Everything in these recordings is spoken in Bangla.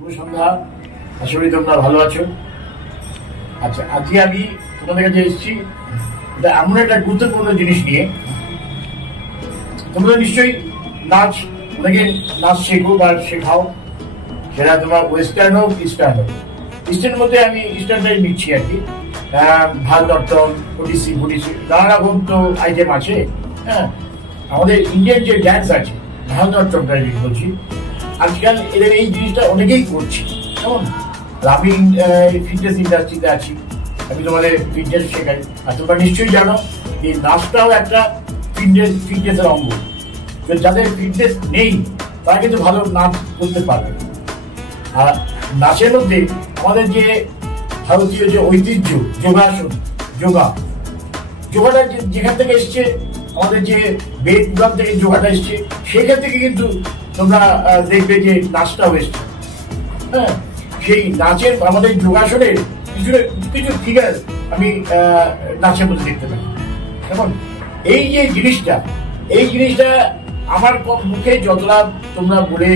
শুভ সন্ধ্যা। আশা করি তোমরা ভালো আছো। আচ্ছা, আজকে আমি তোমাদের কাছে এসেছি এটা এমন একটা গুরুত্বপূর্ণ জিনিস নিয়ে। তোমরা নিশ্চয়ই নাচ, অনেকে নাচ শেখো বা শেখাও, সেটা তোমার ওয়েস্টার্ন হোক ইস্টার্ন হোক। ইস্টার্ন মধ্যে আমি ইস্টার্নটাই নিচ্ছি আর কি। ভারতনাট্যম, ওডিসি নানা রকম তো আইটেম আছে। হ্যাঁ, আমাদের ইন্ডিয়ান যে ড্যান্স আছে ভারতনাট্যমটা বলছি, আজকাল এদের এই জিনিসটা অনেকেই করছে। কেমন, আমি ফিটনেস ইন্ডাস্ট্রিতে আছি, আমি তোমাদের ফিটনেস শেখাই। আর তোমরা নিশ্চয়ই জানো এই নাচটাও একটা ফিটনেসের অঙ্গ। যাদের ফিটনেস নেই তারা কিন্তু ভালো নাচ করতে পারবে। আর নাচের মধ্যে আমাদের যে ভারতীয় যে ঐতিহ্য যোগাসন, যোগাটা যেখান থেকে এসছে, আমাদের যে বেদ পুরাণ থেকে যোগাটা এসছে, সেখান থেকে কিন্তু তোমরা দেখবে যে নাচটাও এসছে। হ্যাঁ, সেই নাচের আমাদের যোগাসনের কিছু কিছু ফিগার আমি নাচের মধ্যে দেখতে পাই। এখন এই যে জিনিসটা আমার মুখে যতটা তোমরা বলে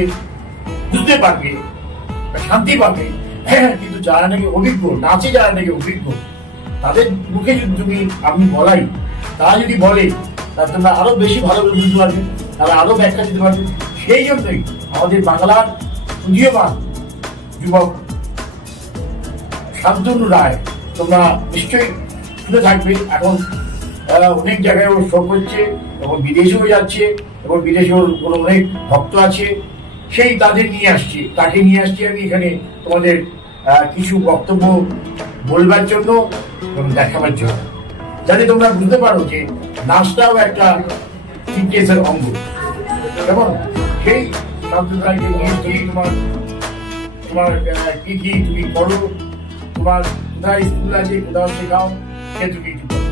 বুঝতে পারবে, শান্তি পাবে, কিন্তু যারা নাকি অভিজ্ঞ নাচে, যারা নাকি অভিজ্ঞ, তাদের মুখে যদি আমি বলাই, তারা যদি বলে, তাহলে তোমরা আরো বেশি ভালো করে বুঝতে পারবে, তারা আরো ব্যাখ্যা দিতে পারবে। সেই জন্যই আমাদের বাংলার উদীয়মান যুবক শান্তনু রায়, তোমরা নিশ্চয়ই শুনে থাকবে, এখন অনেক জায়গায় ও শো করছে এবং বিদেশেও যাচ্ছে, এবং বিদেশেও অনেক ভক্ত আছে। সেই তাকে নিয়ে আসছি আমি এখানে তোমাদের কিছু বক্তব্য বলবার জন্য এবং দেখাবার জন্য, যাতে তোমরা বুঝতে পারো যে নাচটাও একটা ফিটনেসের অঙ্গ। কেমন, সেই শান্তনু রায়কে নিয়ে তোমার কি কি তুমি করো, তোমার কোথায় স্কুল আছে, কোথাও শেখাও, সে তুমি একটু করো।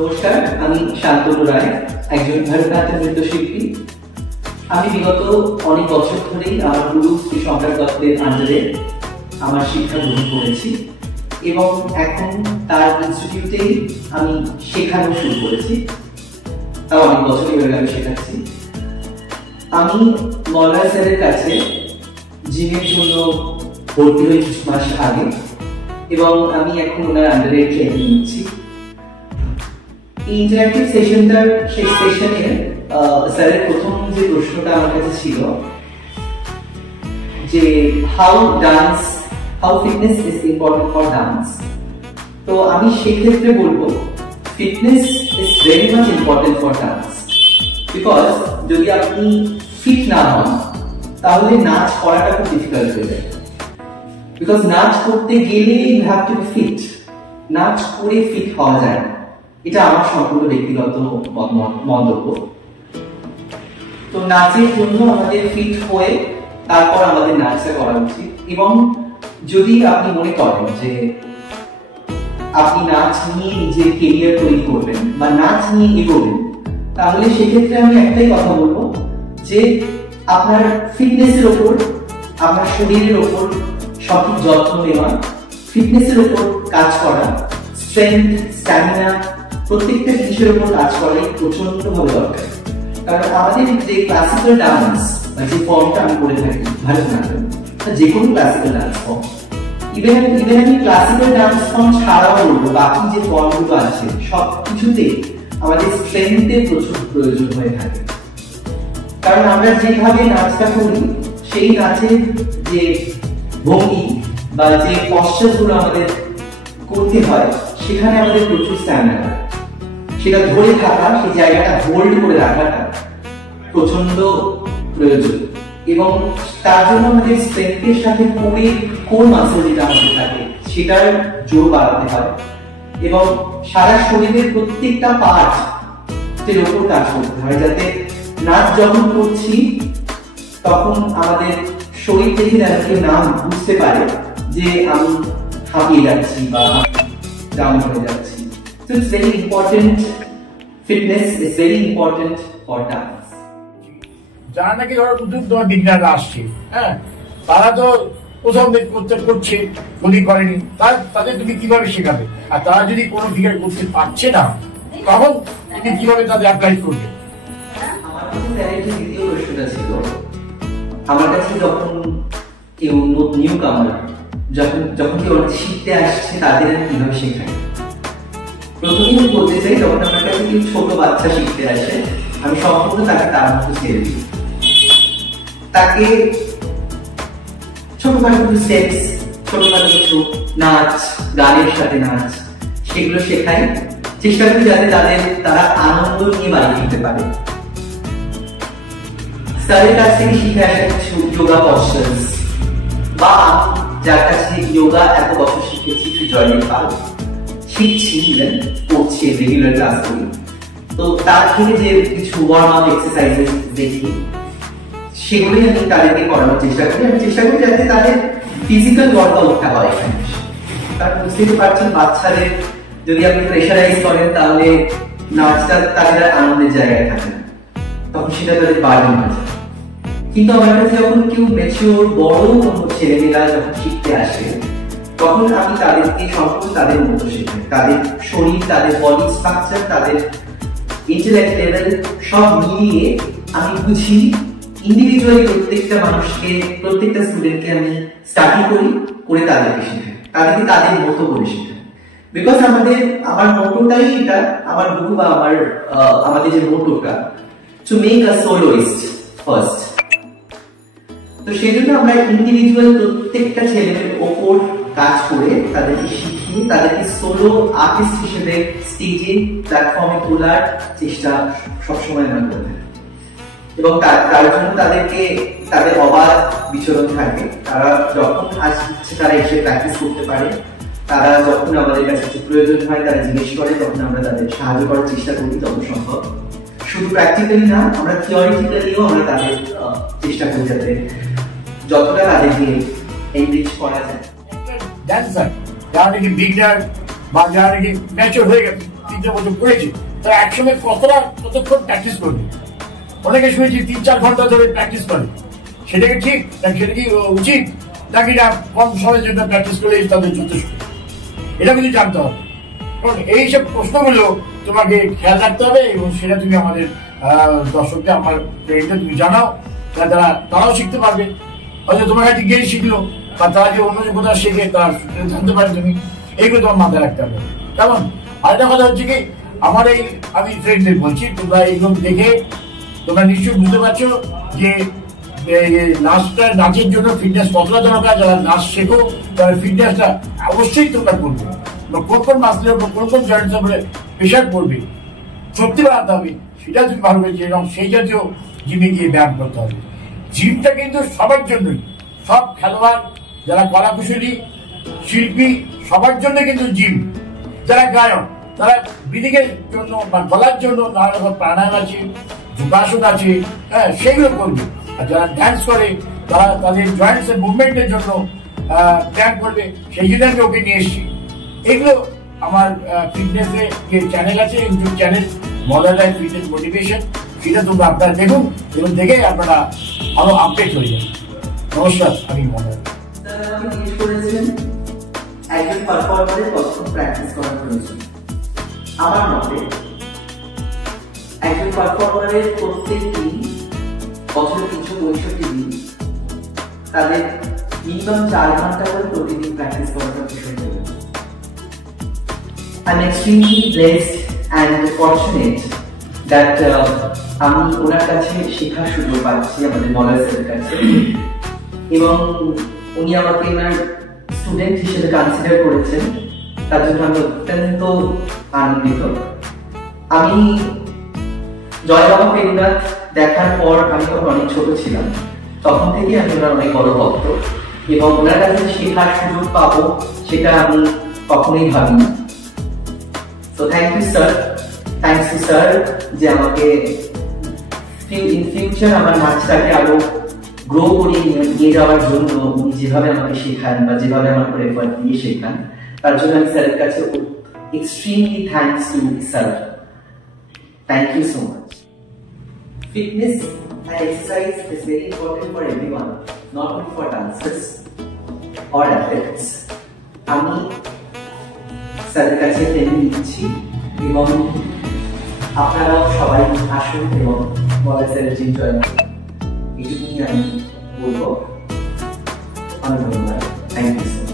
নমস্কার, আমি শান্তনু রায়, একজন ভারতনাট্যম নৃত্যশিল্পী। আমি বিগত অনেক বছর ধরেই আমার গুরু শ্রী শঙ্কর দত্তের আন্ডারে আমার শিক্ষা গ্রহণ করেছি এবং এখন তার ইনস্টিটিউটেই আমি শেখানো শুরু করেছি। তাও অনেক বছরই হয়ে গেল শেখাচ্ছি। আমি মলয় স্যারের কাছে জিমের জন্য ভর্তি হই কিছু মাস আগে এবং আমি এখন ওনার আন্ডারে ট্রেনিং নিচ্ছি। ইন্টারঅ্যাক্টিভ সেশনটার সেই সেশনে স্যারের প্রথম যে প্রশ্নটা আমার কাছে ছিল যে how fitness is important for dance. তো আমি সেক্ষেত্রে বলবো fitness is very much important for dance, because যদি আপনি ফিট না হন তাহলে নাচ করাটা খুব ডিফিকাল্ট হয়ে যায়। বিকজ নাচ করতে গেলে you have to be fit, নাচ করে ফিট হওয়া যায় না। এটা আমার সম্পূর্ণ ব্যক্তিগত মন্তব্য। তো নাচের জন্য আমাদের ফিট হয়ে তারপর আমাদের নাচটা করা উচিত। এবং যদি আপনি মনে করেন যে আপনি নাচ নিয়ে নিজের কেরিয়ার তৈরি করবেন বা নাচ নিয়ে এগোবেন, তাহলে সেক্ষেত্রে আমি একটাই কথা বলবো যে আপনার ফিটনেসের ওপর, আপনার শরীরের ওপর সঠিক যত্ন নেওয়া, ফিটনেসের ওপর কাজ করা, স্ট্রেংথ, স্ট্যামিনা, প্রত্যেকটা জিনিসের উপর কাজ করাই প্রচন্ড ভাবে দরকার। কারণ আমাদের যে ক্লাসিক্যাল ডান্স বা যে ফর্মটা আমি করে থাকি ভারতনাট্যম, যে কোনো ক্লাসিক্যাল ডান্স ফর্ম, ইভেন আমি ক্লাসিক্যাল ডান্স ফর্ম ছাড়াও বলবো বাকি যে ফর্মগুলো আছে সব কিছুতে আমাদের স্ট্রেংথের প্রচুর প্রয়োজন হয়ে থাকে। কারণ আমরা যেভাবে নাচটা করি সেই নাচের যে ভঙ্গি বা যে পশ্চাৎ গুলো আমাদের করতে হয়, সেখানে আমাদের প্রচুর স্ট্যামিনা, সেটা ধরে থাকা, সেই জায়গাটা হোল্ড করে রাখাটা প্রচন্ড প্রয়োজন। এবং তার জন্য আমাদের স্ট্রেংথের সাথে কোর মাসল যেটা আমাদের থাকে সেটার জোর বাড়াতে হয়। এবং সারা শরীরের প্রত্যেকটা পার্ট এর উপর কাজ করতে হয়, যাতে নাচ যখন করছি তখন আমাদের শরীর থেকে যেন কেউ না বুঝতে পারে যে আমি হাঁপিয়ে যাচ্ছি বা ডাউন হয়ে যাচ্ছি। So it's very important. Fitness is very important for dance. যারা নাকি ধরো নতুন তোমার বিজ্ঞানরা আসছে, হ্যাঁ, তারা তো প্রথম করছে, যদি করেনি, তাদের তুমি কিভাবে শেখাবে? আর তারা যদি কোনো ফিগার করতে পারছে না, তখন তুমি কিভাবে তাদের অ্যাপ্লাই করবে? আমার কাছে একটা দ্বিতীয় প্রশ্নটা ছিল, আমার কাছে যখন কেউ নিউ কামার, যখন কেউ শিখতে আসছে, তাদের কিভাবে শেখায়? প্রথমেই আমি বলতে চাই, যখন আমার কাছে কেউ ছোট বাচ্চা শিখতে আসে, আমি সম্পূর্ণ তাকে তার মতো ছেড়ে দিই। তাকে ছোটখাটো কিছু স্টেপস, ছোটখাটো কিছু নাচ, গানের সাথে নাচ, সেগুলো শেখাই। চেষ্টা করি যাতে তারা আনন্দ নিয়ে বাড়ি ফিরতে পারে। স্যারের কাছ থেকে শিখে আসা কিছু যোগা পশ্চারস, বা যার কাছে যোগা এত বছর শিখেছি, জয়নিং পাল শিখছি, ইভেন করছি, রেগুলার ক্লাস করি, তো তার থেকে যে কিছু ওয়ার্ম আপ এক্সারসাইজেস দেখি, সেগুলোই আমি তাদেরকে করানোর চেষ্টা করি। আমি চেষ্টা করি যাতে তাদের ফিজিক্যাল ওয়ার্কআউটটা হয়। কারণ বুঝতেই পারছেন, বাচ্চাদের যদি আপনি প্রেশারাইজ করেন, তাহলে নাচটা তাদের আনন্দের জায়গায় থাকে না, তখন সেটা তাদের বার্ডেন হয়ে যায়। কিন্তু আমার কাছে যখন কেউ ম্যাচিওর বড় কোনো ছেলেমেয়েরা যখন শিখতে আসে, তখন আমি তাদেরকে সম্পূর্ণ তাদের মতো শেখাই। তাদের শরীর, তাদের বডি স্ট্রাকচার, তাদের ইন্টেলেক্ট লেভেল সব মিলিয়ে আমি বুঝি। ইন্ডিভিজুয়ালি প্রত্যেকটা মানুষকে, প্রত্যেকটা স্টুডেন্টকে আমি স্টাডি করে তাদেরকে শেখাই, তাদেরকে তাদের মতো করে শেখাই। বিকজ আমার মোটোটাই এটা, আমার গুরু বা আমাদের যে মোটোটা, টু মেক আ সোলোইস্ট ফার্স্ট। তো সেই জন্য আমরা ইন্ডিভিজুয়াল প্রত্যেকটা ছেলেদের ওপর কাজ করে তাদেরকে শিখিয়ে, তাদেরকে সোলো আর্টিস্ট হিসেবে স্টেজে, প্ল্যাটফর্মে তোলার চেষ্টা সবসময় আমরা করে থাকি। এবং তার জন্য তাদের অবাধ বিচরণ থাকে। তারা যখন আসছে, তারা এসে প্র্যাকটিস করতে পারে। তারা যখন আমাদের কাছে কিছু প্রয়োজন হয়, তারা জিজ্ঞেস করে, তখন আমরা তাদের সাহায্য করার চেষ্টা করি যত সম্ভব। শুধু প্র্যাকটিক্যালি না, আমরা থিওরিটিক্যালিও আমরা তাদের চেষ্টা করি যাতে যতটা তাদেরকে এনরিচ করা যায়। ড্যান্সার যারা নাকি বিগিনার বা যারা নাকি ম্যাচিওর হয়ে গেছে, 3 বছর করেছে, তারা একসঙ্গে কতক্ষণ প্র্যাকটিস করবে? অনেকে শুনেছি 3-4 ঘন্টা ধরে প্র্যাকটিস করে। সেটাকে ঠিক নাকি, সেটা কি উচিত নাকি না কম সময়ের জন্য প্র্যাকটিস করলে তাদের যথেষ্ট? এটা কিন্তু জানতে হবে। কারণ এইসব প্রশ্নগুলো তোমাকে খেয়াল রাখতে হবে, এবং সেটা তুমি আমাদের দর্শককে, আমার ফ্রেন্ডকে তুমি জানাও, তারাও শিখতে পারবে। হয়তো তোমার কাছে গিয়ে শিখলো, বা তারা যে অন্য কোথাও শিখে তার জানতে পারে তুমি, এইগুলো তোমার মাথায় রাখতে হবে। কেমন? আরেকটা কথা হচ্ছে কি, আমি ফ্রেন্ডদের বলছি, তোমরা এইগুলো দেখে তোমরা নিশ্চয়ই বুঝতে পারছো যে নাচের জন্য ফিটনেস কতটা দরকার। যারা নাচ শেখো, তার ফিটনেসটা অবশ্যই তোমরা করবে। কোন মাসলের উপর, কোন জয়েন্টসের উপরে প্রেশার পড়বে, শক্তি বাড়াতে হবে, সেটা তুমি পারবে যে, এবং সেই জাতীয় জিমে গিয়ে ব্যায়াম করতে হবে। জিমটা কিন্তু সবার জন্যই, সব খেলোয়াড়, যারা কলাকুশলী, শিল্পী, সবার জন্য কিন্তু জিম। যারা গায়ক, তারা ব্রিদিং এর জন্য বা গলার জন্য নানা রকম প্রাণায়াম আছে, যোগাসন আছে, হ্যাঁ, সেগুলো করবে। আর যারা ড্যান্স করে, তারা তাদের জয়েন্টস এর মুভমেন্টের জন্য ব্যায়াম করবে। সেই জন্য আমি ওকে নিয়ে এসেছি। এগুলো আমার ফিটনেসে যে চ্যানেল আছে, YouTube channel modern life fitness motivation, সেটা তোমরা আপনারা দেখুন, এবং দেখে আপনারা আরো আপডেট হয়ে যাবেন। নমস্কার, আমি মনোজ। আপনি জিজ্ঞেস করেছেন একজন পারফর্মারের কতক্ষণ প্র্যাকটিস করা প্রয়োজন। আমার মতে একজন পারফর্মারের প্রত্যেক দিন, বছরে 365 দিন, তাদের মিনিমাম 4 ঘন্টা করে প্রতিদিন প্র্যাকটিস করাটা ভীষণ প্রয়োজন। I'm extremely blessed and fortunate that আমি ওনার কাছে শেখার সুযোগ পাচ্ছি, আমাদের মলার স্যারের কাছে, এবং উনি আমাকে ওনার স্টুডেন্ট হিসেবে কনসিডার করেছেন। তার জন্য আমি অত্যন্ত আনন্দিত। আমি জয় বাবা পেরুনাথ দেখার পর, আমি তখন অনেক ছোট ছিলাম, তখন থেকে আমি ওনার অনেক বড় ভক্ত, এবং ওনার কাছে শেখার সুযোগ পাবো সেটা আমি কখনোই ভাবিনি। তো thank you sir, thanks to sir যে আমাকে ইন ফিউচার আমার নাচটাকে আরো গ্রো করে নিয়ে যাওয়ার জন্য উনি যেভাবে আমাকে শেখান বা যেভাবে আমার উপর এফর্ট দিয়ে শেখান, তার জন্য আমি স্যারের কাছে extremely thanks to sir. Thank you so much. Fitness and exercise is very important for everyone, not only for dancers or athletes. আমি স্যারের কাছে ট্রেনিং নিচ্ছি এবং আপনারাও সবাই আসুন এবং বলা স্যারের জিম জয়েন করুন, এটুকুই আমি বলবো। অনেক ধন্যবাদ। Thank you.